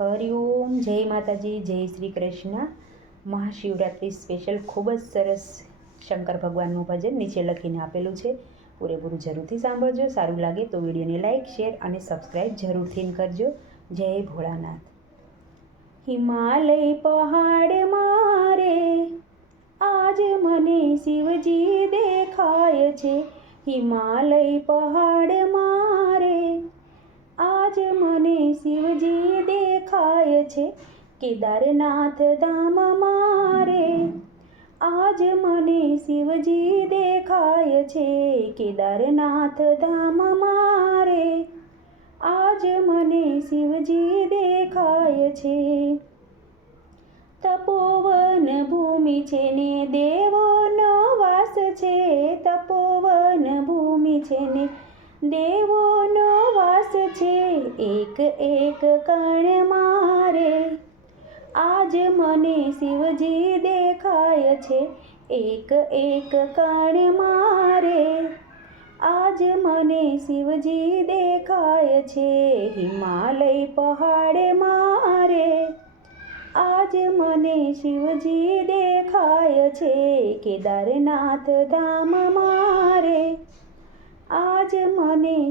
હરિઓમ જય માતાજી, જય શ્રી કૃષ્ણ. મહાશિવરાત્રિ સ્પેશિયલ ખૂબ જ સરસ શંકર ભગવાનનું ભજન નીચે લખીને આપેલું છે. પૂરેપૂરું જરૂરથી સાંભળજો. સારું લાગે તો વિડીયોને લાઇક શેર અને સબસ્ક્રાઈબ જરૂરથી કરજો. જય ભોળાનાથ. હિમાલય પહાડ મારે આજ મને શિવજી દેખાય છે. હિમાલય પહાડ મારે આજ મને શિવજી છે કેદારનાથ ધામ મારે? આજ મને શિવજી દેખાય છે કેદારનાથ ધામ મારે. આજ મને શિવજી દેખાય છે. તપોવન ભૂમિ છે ને દેવોનો વાસ છે. તપોવન ભૂમિ છે ને દેવોનો વાસ છે, એક એક કણ મારે. આજ મને શિવજી દેખાય છે, એક એક કણ મારે. આજ મને શિવજી દેખાય છે, હિમાલય પહાડ મારે. આજ મને શિવજી દેખાય છે, કેદારનાથ ધામ મારે. આજ મને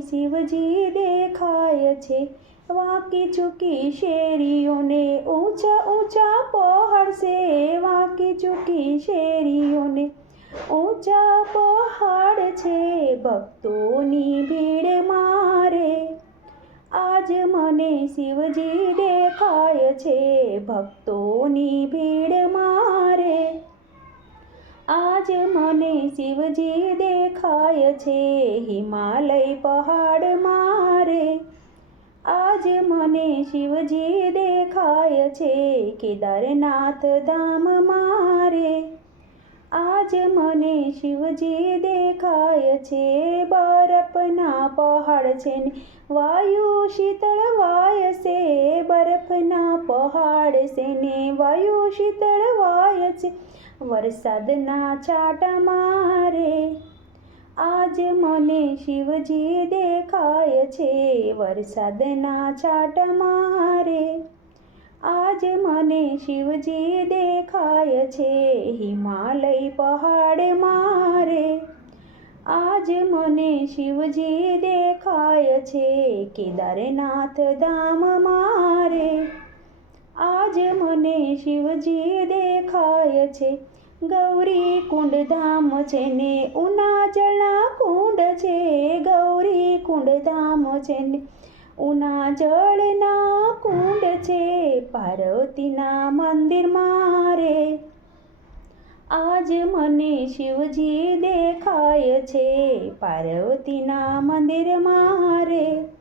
શિવજી દેખાય છે. વાંકી ચૂકી શેરીઓને ઊંચા ઊંચા પહાડ છે. વાંકી ચૂકી શેરીઓને ઊંચા પહાડ છે. ભક્તોની ભીડ મારે. આજ મને શિવજી દેખાય છે. ભક્તોની ભીડ મારે. આજ મને શિવજી દેખાય છે, હિમાલય પહાડ મારે. આજ મને શિવજી દેખાય છે, કેદારનાથ ધામ મારે. આજ મને શિવજી દેખાય છે, બરફના પહાડ છે વાયુ શીતળ વાય છે બરફના પહાડ છે ને, વાયુ શીતળ વાય છે વરસાદના છાંટા મારે. આજ મને શિવજી દેખાય છે વરસાદના છાંટા મારે. આજ મને શિવજી દેખાય છે, હિમાલય પહાડ મારે. આજ મને શિવજી દેખાય છે, કેદારનાથ ધામ મારે. આજ મને શિવજી દેખાય છે. ગૌરી કુંડ ધામ છે ને ઉના જળના કુંડ છે. ગૌરી કુંડ ધામ છે ને ઉના જળના કુંડ છે. પાર્વતીના મંદિર મારે આજ મને શિવજી દેખાય છે. પાર્વતીના મંદિર મારે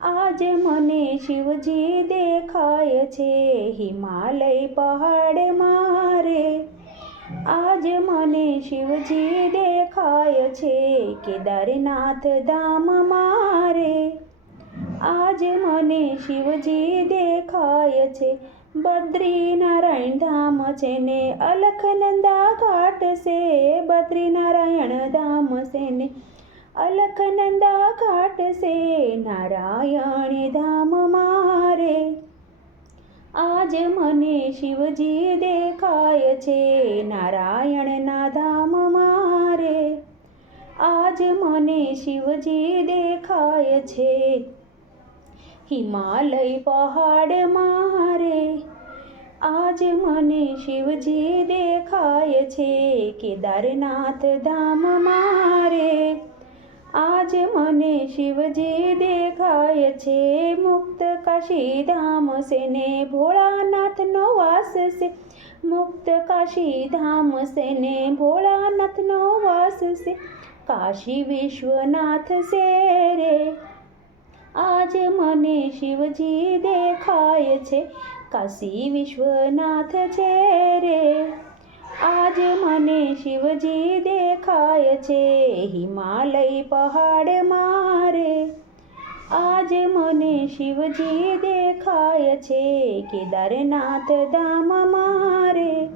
આજ મને શિવજી દેખાય છે, હિમાલય પહાડ મારે. આજ મને શિવજી દેખાય છે, કેદારનાથ ધામ મારે. આજ મને શિવજી દેખાય છે, બદ્રીનારાયણ ધામ છે ને, અલખનંદા ઘાટ છે. બદ્રીનારાયણ ધામ છે ને અલખનંદા ઘાટ સે નારાયણ ધામ મારે. આજ મને શિવજી દેખાય છે, નારાયણના ધામ મારે. આજ મને શિવજી દેખાય છે, હિમાલય પહાડ મારે. આજ મને શિવજી દેખાય છે, કેદારનાથ ધામ મારે. આજ મને શિવજી દેખાય છે. મુક્ત કાશી ધામ છે ને ભોળાનાથનો વાસ છે. મુક્ત કાશી ધામ છે ને ભોળાનાથનો વાસ છે. કાશી વિશ્વનાથ છે રે આજ મને શિવજી દેખાય છે. કાશી વિશ્વનાથ છે રે આજ મને શિવજી દેખાય છે, હિમાલય પહાડ મારે. આજ મને શિવજી દેખાય છે, કેદારનાથ ધામ મારે.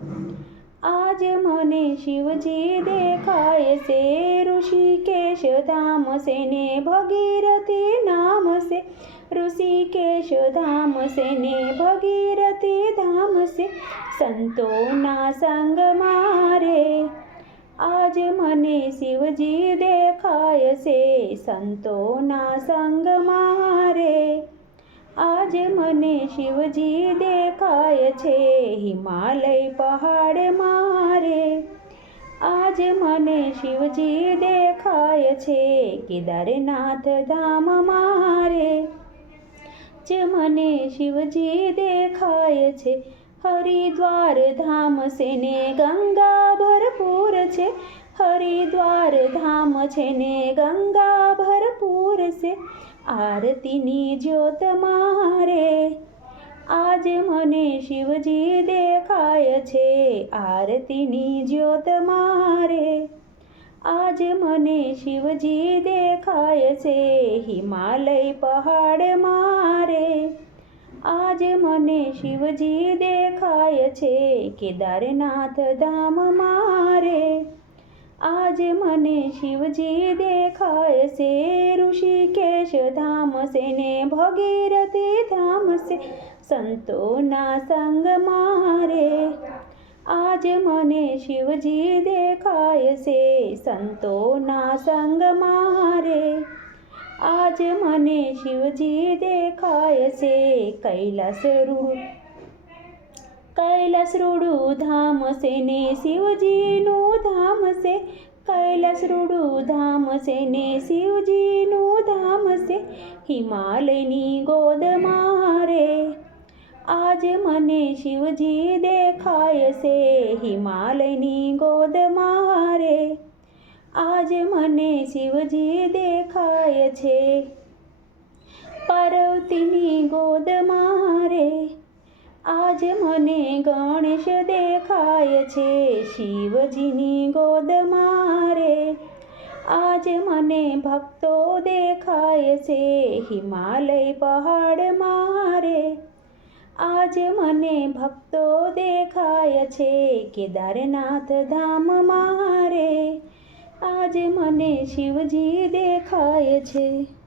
આજ મને શિવજી દેખાય છે, ઋષિકેશ ધામ છે ને ભગીરથી નામ છે ઋષિકેશ ધામ છે ને ભગીરથી ધામ છે સંતોના સંગ મારે, આજ મને શિવજી દેખાય છે. સંતોના સંગ મારે, આજ મને શિવજી દેખાય છે. હિમાલય પહાડ મારે, આજ મને શિવજી દેખાય છે. કેદારનાથ ધામ મારે જે મને શિવજી દેખાય છે. હરિદ્વાર ધામ છે ને ગંગા ભરપૂર છે. હરિદ્વાર ધામ છે ને ગંગા ભરપૂર છે. આરતીની જ્યોત મારે, આજ મને શિવજી દેખાય છે. આરતીની જ્યોત મારે. આજ મને શિવજી દેખાય છે, હિમાલય પહાડ મારે. આજ મને શિવજી દેખાય છે, કેદારનાથ ધામ મારે. આજ મને શિવજી દેખાય છે, ઋષિકેશ ધામ છે ને ભગીરથી ધામ છે. સંતોના સંગ મારે આજ મને શિવજી દેખાય છે સંતોના સંગ મારે આજ મને શિવજી દેખાય છે કૈલાસ રૂ કૈલાસ રૂડું ધામ છે ને શિવજીનું ધામ છે કૈલાસ રૂડું ધામ છે ને શિવજીનું ધામ છે હિમાલયની ગોદ મારે આજ મને શિવજી દેખાય છે, હિમાલયની ગોદ મારે. આજ મને શિવજી દેખાય છે, પાર્વતીની ગોદ મારે. આજ મને ગણેશ દેખાય છે, શિવજીની ગોદ મારે. આજ મને ભક્તો દેખાય છે, હિમાલય પહાડ મારે. આજ મને ભક્તો દેખાય છે કેદારનાથ ધામ મારે. આજ મને શિવજી દેખાય છે.